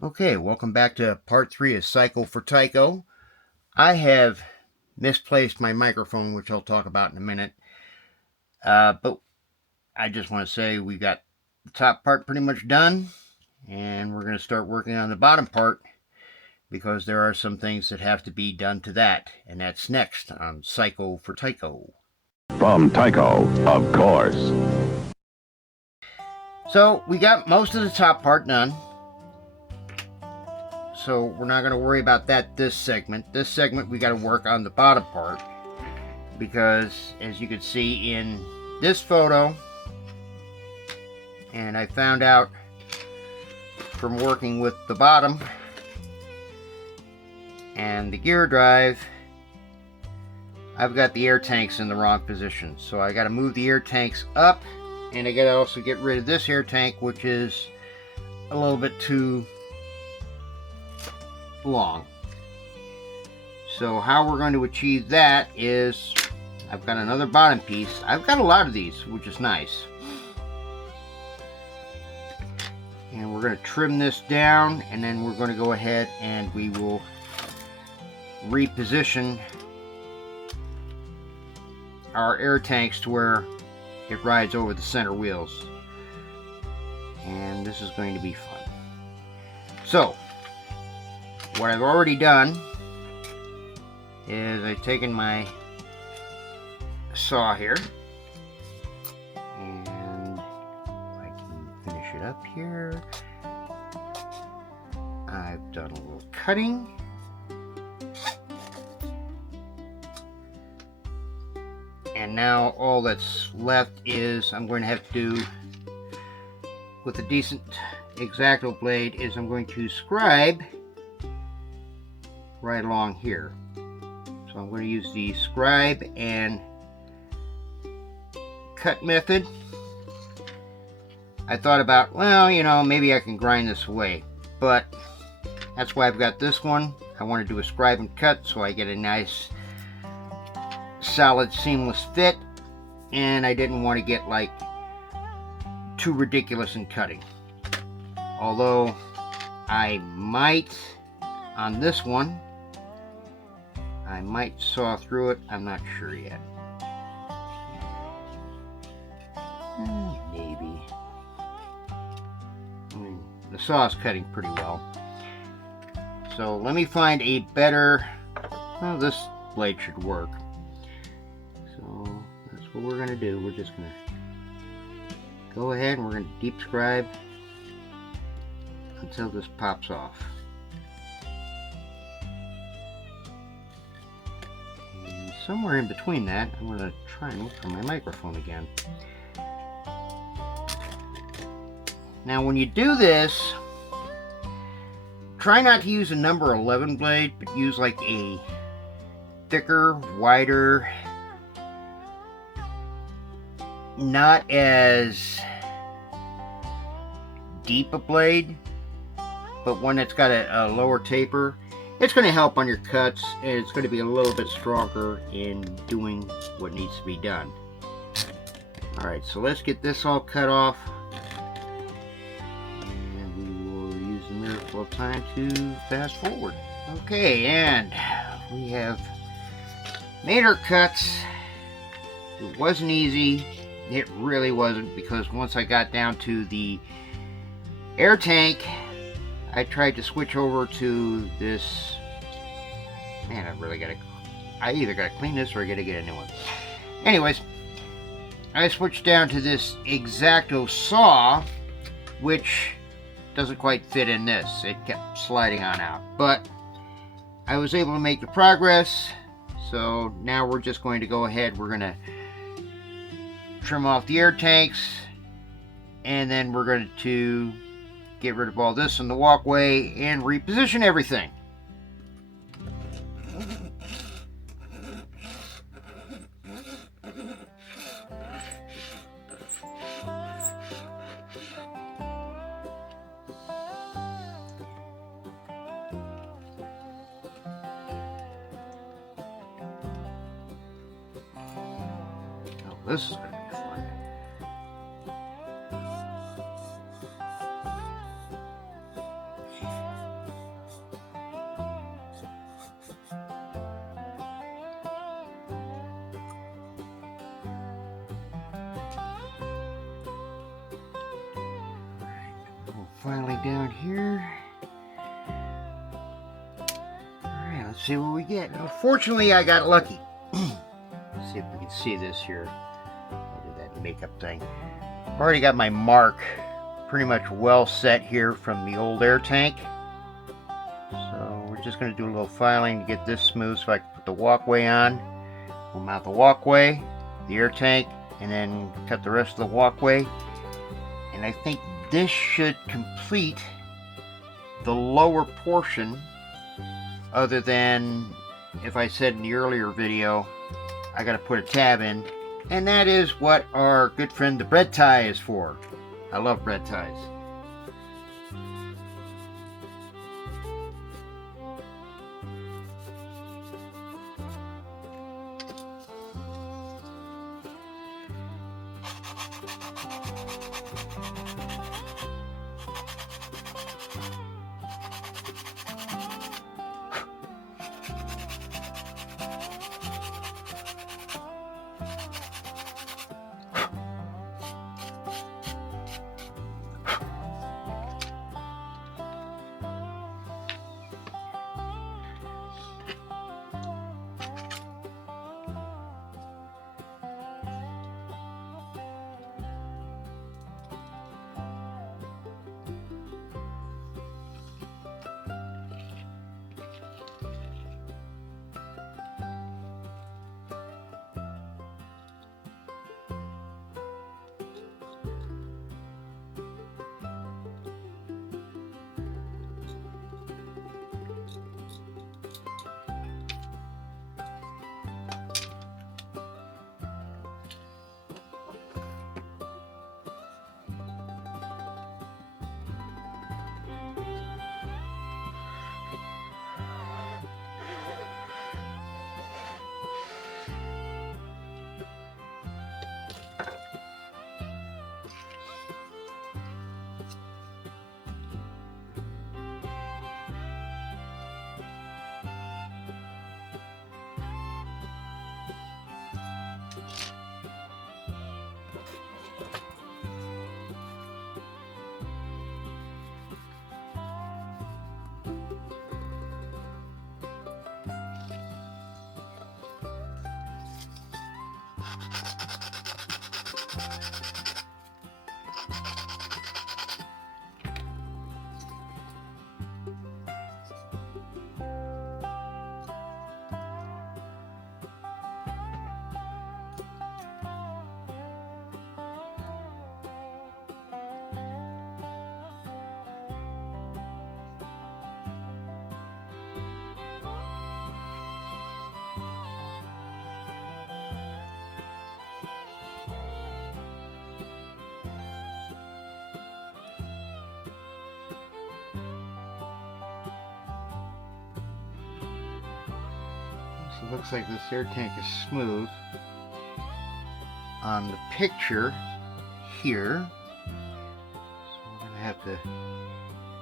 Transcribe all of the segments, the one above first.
Okay, welcome back to part 3 of Cycle for Tyco. I have misplaced my microphone, which I'll talk about in a minute. But I just want to say we got the top part pretty much done, and we're going to start working on the bottom part because there are some things that have to be done to that, and that's next on Cycle for Tyco. From Tyco, of course. So we got most of the top part done. So we're not going to worry about that this segment. This segment we got to work on the bottom part because as you can see in this photo, and I found out from working with the bottom and the gear drive, I've got the air tanks in the wrong position. So I got to move the air tanks up, and I got to also get rid of this air tank, which is a little bit too long. So how we're going to achieve that is I've got another bottom piece. I've got a lot of these, which is nice. And we're going to trim this down, and then we're going to go ahead and we will reposition our air tanks to where it rides over the center wheels. And this is going to be fun. So what I've already done is I've taken my saw here, and I can finish it up here. I've done a little cutting, and now all that's left is I'm going to have to do with a decent X-Acto blade is I'm going to scribe right along here. So I'm going to use the scribe and cut method. I thought about, well, maybe I can grind this away, but that's why I've got this one. I want to do a scribe and cut so I get a nice solid seamless fit, and I didn't want to get like too ridiculous in cutting. Although I might on this one, I might saw through it. I'm not sure yet. Maybe. I mean, the saw is cutting pretty well. So let me find a better, well, this blade should work. So that's what we're going to do. We're just going to go ahead and we're going to deep scribe until this pops off. And somewhere in between that, I'm going to try and look for my microphone again. Now when you do this, try not to use a number 11 blade, but use like a thicker, wider, not as deep a blade, but one that's got a lower taper. It's going to help on your cuts, and it's going to be a little bit stronger in doing what needs to be done. Alright, so let's get this all cut off, and we will use the miracle of time to fast forward. Okay, and we have made our cuts. It wasn't easy. It really wasn't, because once I got down to the air tank, I tried to switch over to this. Man, I either gotta clean this or I gotta get a new one. Anyways, I switched down to this X-Acto saw, which doesn't quite fit in this. It kept sliding on out, but I was able to make the progress. So now we're just going to go ahead. We're gonna trim off the air tanks, and then we're going to get rid of all this in the walkway and reposition everything. Oh, this is going to be fun. finally down here. Alright, let's see what we get. Fortunately, I got lucky. Let's see if we can see this here. I'll do that makeup thing. I've already got my mark pretty much well set here from the old air tank. So we're just going to do a little filing to get this smooth so I can put the walkway on. We'll mount the walkway, the air tank, and then cut the rest of the walkway. And I think this should complete the lower portion, other than, if I said in the earlier video, I got to put a tab in. And that is what our good friend the bread tie is for. I love bread ties. So it looks like this air tank is smooth on the picture here. So we're going to have to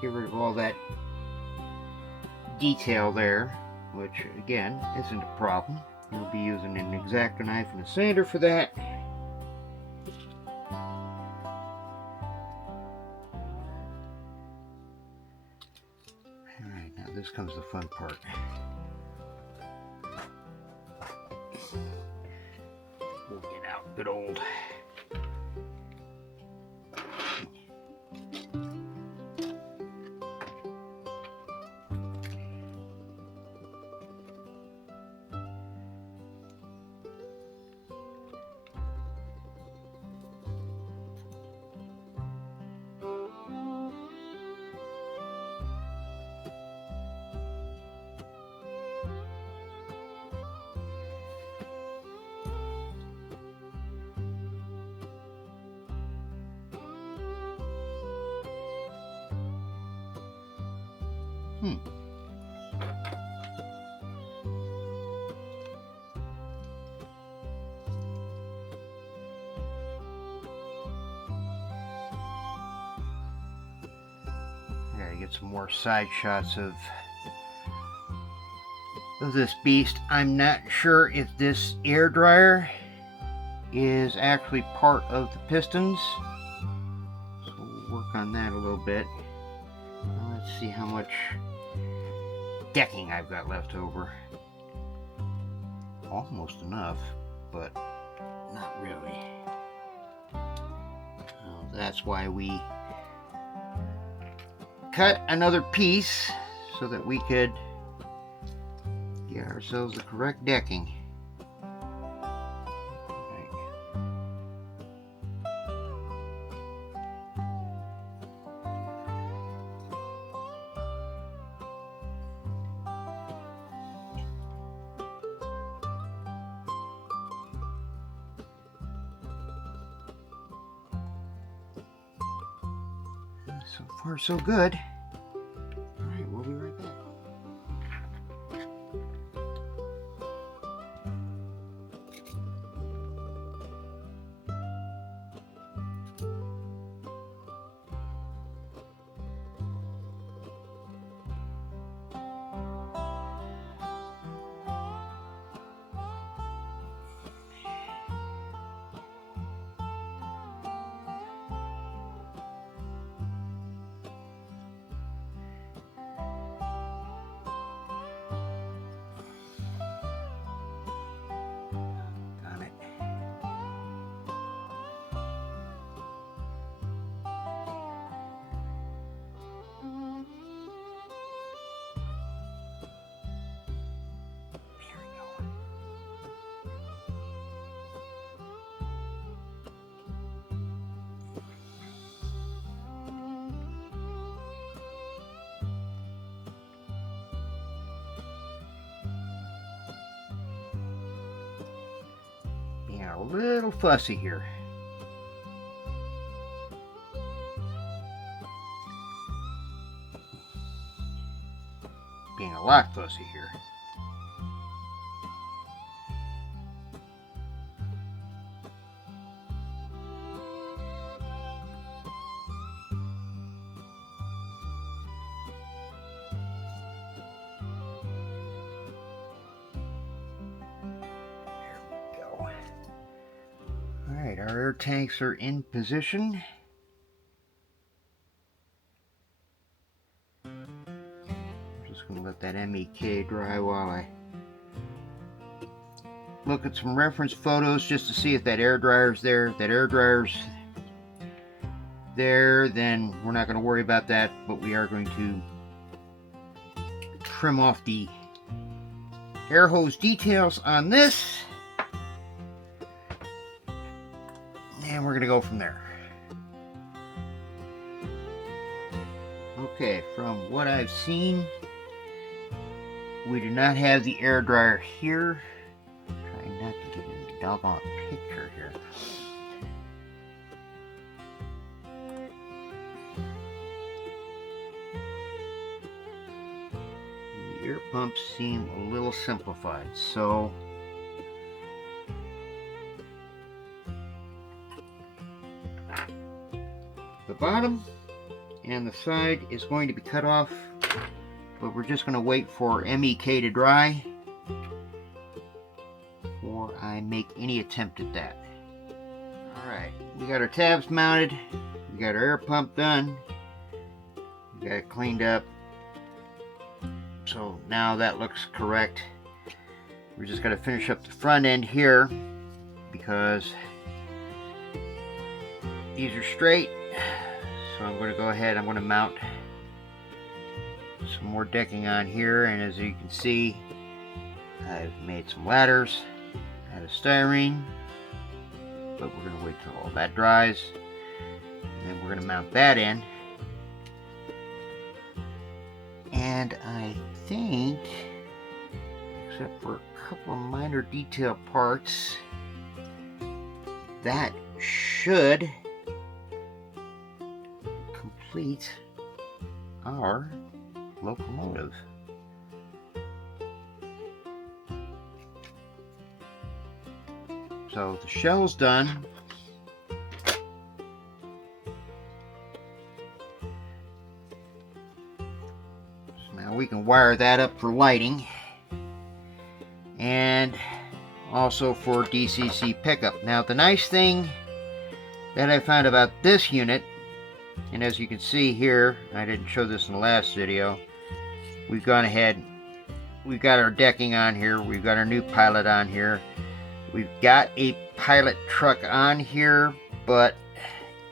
get rid of all that detail there, which again isn't a problem. We'll be using an X-Acto knife and a sander for that. Alright, now this comes the fun part. We'll get out good old Gotta get some more side shots of this beast. I'm not sure if this air dryer is actually part of the pistons, so we'll work on that a little bit. bit. Let's see how much decking I've got left over. Almost enough, but not really. So that's why we cut another piece so that we could get ourselves the correct decking. So far, so good. All right, we'll be right back. Being a little fussy here. Being a lot fussy here. Alright, our air tanks are in position. I'm just going to let that MEK dry while I look at some reference photos just to see if that air dryer's there. If that air dryer's there, then we're not going to worry about that, but we are going to trim off the air hose details on this. And we're going to go from there. Okay, from what I've seen, we do not have the air dryer here. Trying not to get in the doggone picture here. The air pumps seem a little simplified, so the bottom and the side is going to be cut off, but we're just going to wait for MEK to dry before I make any attempt at that. Alright, we got our tabs mounted, we got our air pump done, we got it cleaned up, so now that looks correct. We're just going to finish up the front end here because these are straight. So I'm going to go ahead, I'm going to mount some more decking on here, and as you can see, I've made some ladders out of styrene, but we're going to wait till all that dries, and then we're going to mount that in. And I think, except for a couple of minor detail parts, that should complete our locomotive. So the shell's done. So now we can wire that up for lighting and also for DCC pickup. Now the nice thing that I found about this unit And as you can see here, I didn't show this in the last video, we've gone ahead, we've got our decking on here, we've got our new pilot on here, we've got a pilot truck on here, but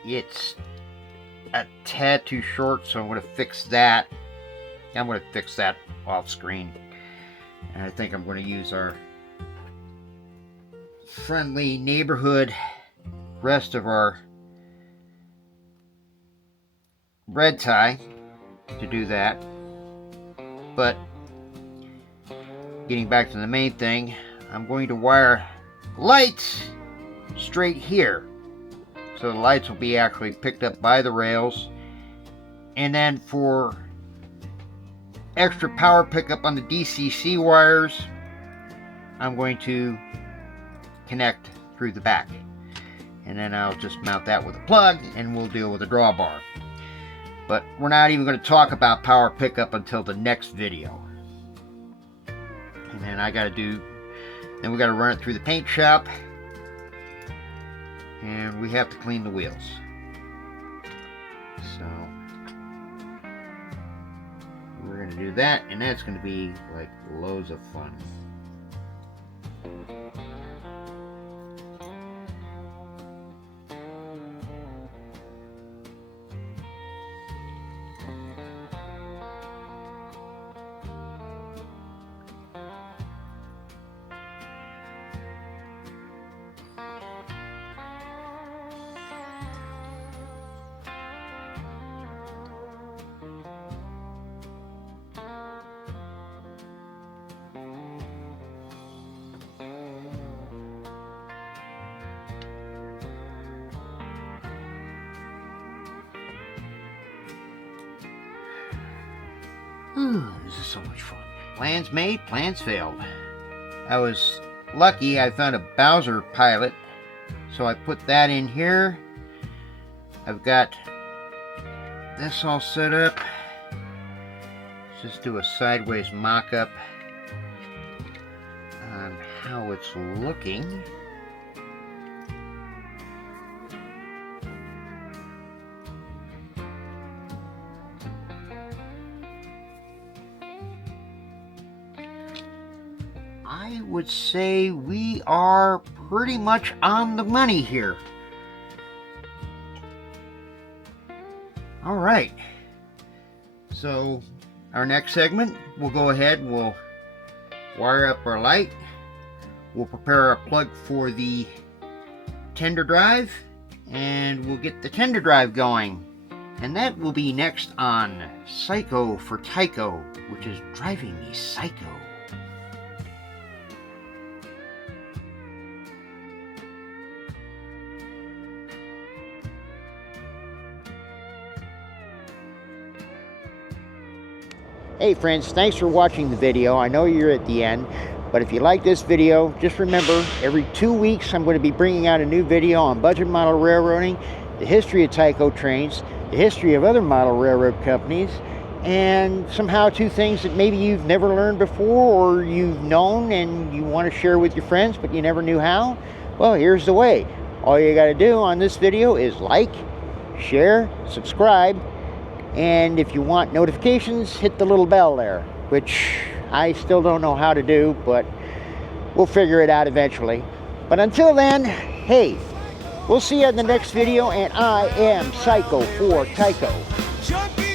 it's a tad too short, so I'm going to fix that. I'm going to fix that off screen. And I think I'm going to use our friendly neighborhood rest of our red tie to do that. But getting back to the main thing, I'm going to wire lights straight here. So the lights will be actually picked up by the rails. And then for extra power pickup on the DCC wires, I'm going to connect through the back. And then I'll just mount that with a plug and we'll deal with a drawbar. But we're not even going to talk about power pickup until the next video. And then we got to run it through the paint shop. And we have to clean the wheels. So we're going to do that, and that's going to be like loads of fun. This is so much fun. Plans made, plans failed. I was lucky, I found a Bowser pilot, so I put that in here. I've got this all set up. Let's just do a sideways mock-up on how it's looking. I would say we are pretty much on the money here. All right. So our next segment, we'll go ahead, we'll wire up our light. We'll prepare our plug for the tender drive, and we'll get the tender drive going. And that will be next on Psycho for Tyco, which is driving me psycho. Hey friends, thanks for watching the video. I know you're at the end, but if you like this video, just remember every 2 weeks I'm going to be bringing out a new video on budget model railroading, the history of Tyco trains, the history of other model railroad companies, and some how-to things that maybe you've never learned before or you've known and you want to share with your friends but you never knew how. Well, here's the way. All you got to do on this video is like, share, subscribe, and if you want notifications, hit the little bell there, which I still don't know how to do, but we'll figure it out eventually. But until then, hey, we'll see you in the next video, and I am Psycho for Tyco.